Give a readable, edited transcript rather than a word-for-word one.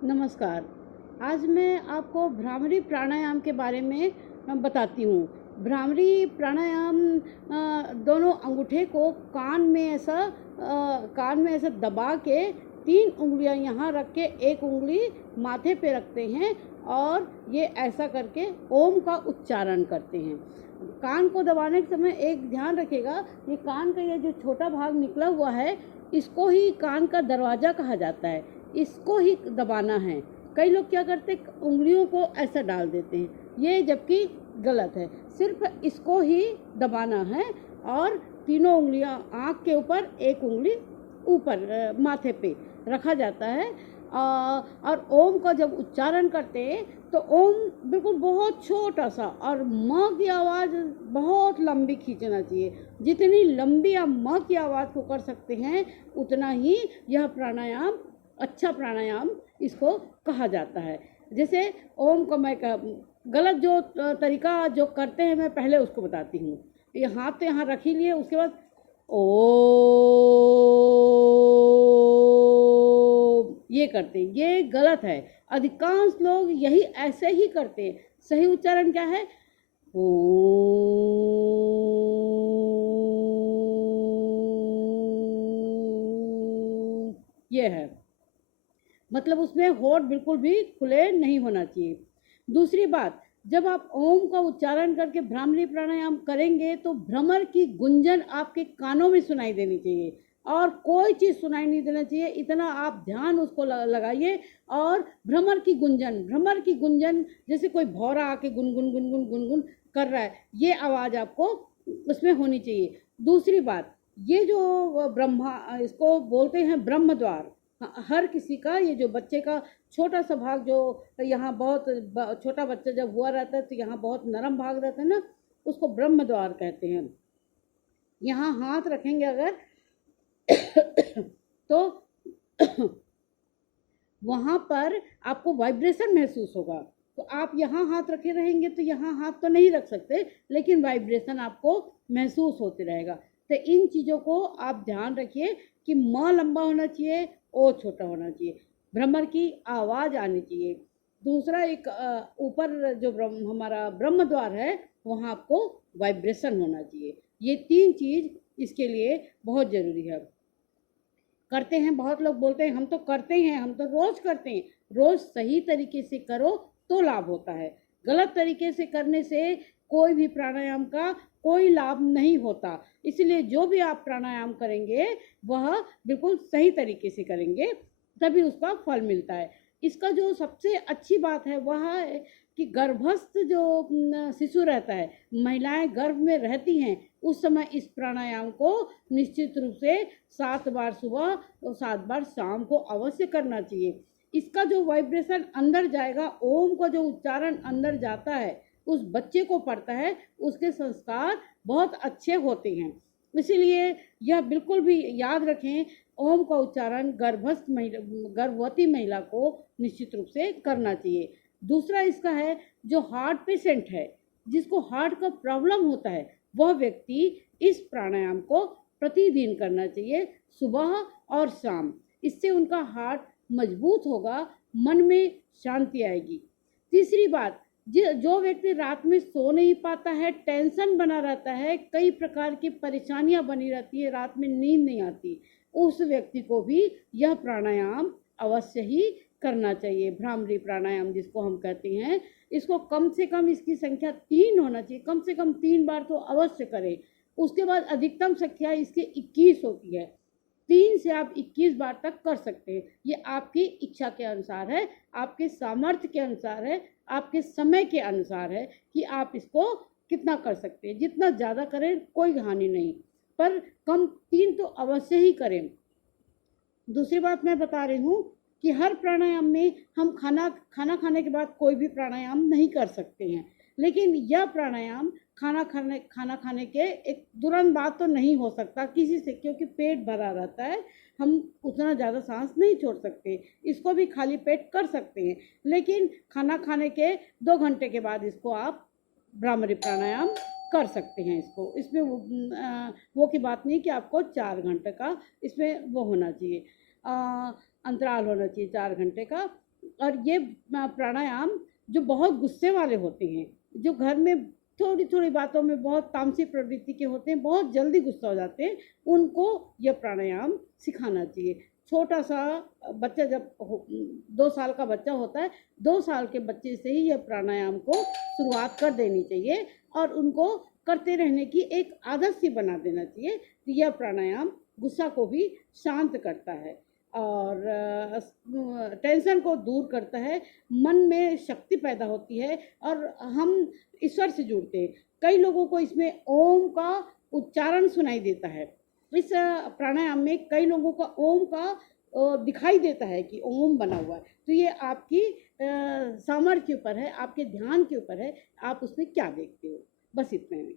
नमस्कार। आज मैं आपको भ्रामरी प्राणायाम के बारे में बताती हूँ। भ्रामरी प्राणायाम दोनों अंगूठे को कान में ऐसा दबा के 3 उँगलियाँ यहाँ रख के 1 उँगली माथे पे रखते हैं और ये ऐसा करके ओम का उच्चारण करते हैं। कान को दबाने के समय एक ध्यान रखिएगा, ये कान का ये जो छोटा भाग निकला हुआ है, इसको ही कान का दरवाज़ा कहा जाता है। इसको ही दबाना है। कई लोग क्या करते हैं, उंगलियों को ऐसा डाल देते हैं, ये जबकि गलत है। सिर्फ इसको ही दबाना है और तीनों उंगलियां आँख के ऊपर, एक उंगली ऊपर माथे पे रखा जाता है। और ओम का जब उच्चारण करते हैं तो ओम बिल्कुल बहुत छोटा सा और म की आवाज़ बहुत लंबी खींचना चाहिए। जितनी लंबी आप म की आवाज़ को कर सकते हैं उतना ही यह प्राणायाम अच्छा प्राणायाम इसको कहा जाता है। जैसे ओम को मैं गलत जो तरीका जो करते हैं मैं पहले उसको बताती हूँ। ये हाथ तो यहाँ रख ही लिए, उसके बाद ओ ये करते हैं, ये गलत है। अधिकांश लोग यही ऐसे ही करते हैं। सही उच्चारण क्या है? ओ, ये है। मतलब उसमें होठ बिल्कुल भी खुले नहीं होना चाहिए। दूसरी बात, जब आप ओम का उच्चारण करके भ्रामरी प्राणायाम करेंगे तो भ्रमर की गुंजन आपके कानों में सुनाई देनी चाहिए और कोई चीज़ सुनाई नहीं देना चाहिए। इतना आप ध्यान उसको लगाइए। और भ्रमर की गुंजन जैसे कोई भौरा आके गुनगुन गुनगुन गुनगुन कर रहा है, ये आवाज़ आपको उसमें होनी चाहिए। दूसरी बात, ये जो ब्रह्मा इसको बोलते हैं ब्रह्म द्वार, हर किसी का ये जो बच्चे का छोटा सा भाग जो यहाँ बहुत छोटा बच्चा जब हुआ रहता है तो यहाँ बहुत नरम भाग रहता है ना, उसको ब्रह्म द्वार कहते हैं। यहाँ हाथ रखेंगे अगर तो वहाँ पर आपको वाइब्रेशन महसूस होगा। तो आप यहाँ हाथ रखे रहेंगे तो यहाँ हाथ तो नहीं रख सकते, लेकिन वाइब्रेशन आपको महसूस होते रहेगा। तो इन चीज़ों को आप ध्यान रखिए कि म लंबा होना चाहिए, ओ छोटा होना चाहिए, भ्रमर की आवाज़ आनी चाहिए। दूसरा, एक ऊपर जो हमारा ब्रह्म द्वार है वहाँ आपको वाइब्रेशन होना चाहिए। ये 3 चीज़ इसके लिए बहुत ज़रूरी है। करते हैं, बहुत लोग बोलते हैं हम तो करते हैं, हम तो रोज़ करते हैं। रोज़ सही तरीके से करो तो लाभ होता है। गलत तरीके से करने से कोई भी प्राणायाम का कोई लाभ नहीं होता। इसलिए जो भी आप प्राणायाम करेंगे वह बिल्कुल सही तरीके से करेंगे, तभी उसका फल मिलता है। इसका जो सबसे अच्छी बात है वह है कि गर्भस्थ जो शिशु रहता है, महिलाएं गर्भ में रहती हैं, उस समय इस प्राणायाम को निश्चित रूप से 7 बार सुबह और 7 बार शाम को अवश्य करना चाहिए। इसका जो वाइब्रेशन अंदर जाएगा, ओम का जो उच्चारण अंदर जाता है, उस बच्चे को पड़ता है, उसके संस्कार बहुत अच्छे होते हैं। इसीलिए यह बिल्कुल भी याद रखें, ओम का उच्चारण गर्भवती महिला को निश्चित रूप से करना चाहिए। दूसरा इसका है, जो हार्ट पेशेंट है, जिसको हार्ट का प्रॉब्लम होता है, वह व्यक्ति इस प्राणायाम को प्रतिदिन करना चाहिए, सुबह और शाम। इससे उनका हार्ट मजबूत होगा, मन में शांति आएगी। तीसरी बात, जो व्यक्ति रात में सो नहीं पाता है, टेंशन बना रहता है, कई प्रकार की परेशानियां बनी रहती है, रात में नींद नहीं आती, उस व्यक्ति को भी यह प्राणायाम अवश्य ही करना चाहिए। भ्रामरी प्राणायाम जिसको हम कहते हैं, इसको कम से कम इसकी संख्या 3 होना चाहिए, कम से कम 3 बार तो अवश्य करें। उसके बाद अधिकतम संख्या इसकी 21 होती है। 3 से आप 21 बार तक कर सकते हैं। ये आपकी इच्छा के अनुसार है, आपके सामर्थ्य के अनुसार है, आपके समय के अनुसार है कि आप इसको कितना कर सकते हैं। जितना ज़्यादा करें कोई हानि नहीं, पर कम 3 तो अवश्य ही करें। दूसरी बात मैं बता रही हूँ कि हर प्राणायाम में हम खाना खाने के बाद कोई भी प्राणायाम नहीं कर सकते हैं, लेकिन यह प्राणायाम खाना खाने के एक तुरंत बाद तो नहीं हो सकता किसी से, क्योंकि पेट भरा रहता है, हम उतना ज़्यादा सांस नहीं छोड़ सकते। इसको भी खाली पेट कर सकते हैं, लेकिन खाना खाने के 2 घंटे के बाद इसको आप भ्रामरी प्राणायाम कर सकते हैं। इसमें वो की बात नहीं कि आपको 4 घंटे का इसमें वो होना चाहिए, अंतराल होना चाहिए 4 घंटे का। और ये प्राणायाम जो बहुत गुस्से वाले होते हैं, जो घर में थोड़ी थोड़ी बातों में बहुत तामसी प्रवृत्ति के होते हैं, बहुत जल्दी गुस्सा हो जाते हैं, उनको यह प्राणायाम सिखाना चाहिए। छोटा सा बच्चा जब 2 साल का बच्चा होता है, 2 साल के बच्चे से ही यह प्राणायाम को शुरुआत कर देनी चाहिए और उनको करते रहने की एक आदत सी बना देना चाहिए। तो यह प्राणायाम गुस्सा को भी शांत करता है और टेंशन को दूर करता है, मन में शक्ति पैदा होती है और हम ईश्वर से जुड़ते हैं। कई लोगों को इसमें ओम का उच्चारण सुनाई देता है। इस प्राणायाम में कई लोगों का ओम का दिखाई देता है कि ओम बना हुआ है। तो ये आपकी सामर्थ्य के ऊपर है, आपके ध्यान के ऊपर है, आप उसमें क्या देखते हो। बस इतना ही।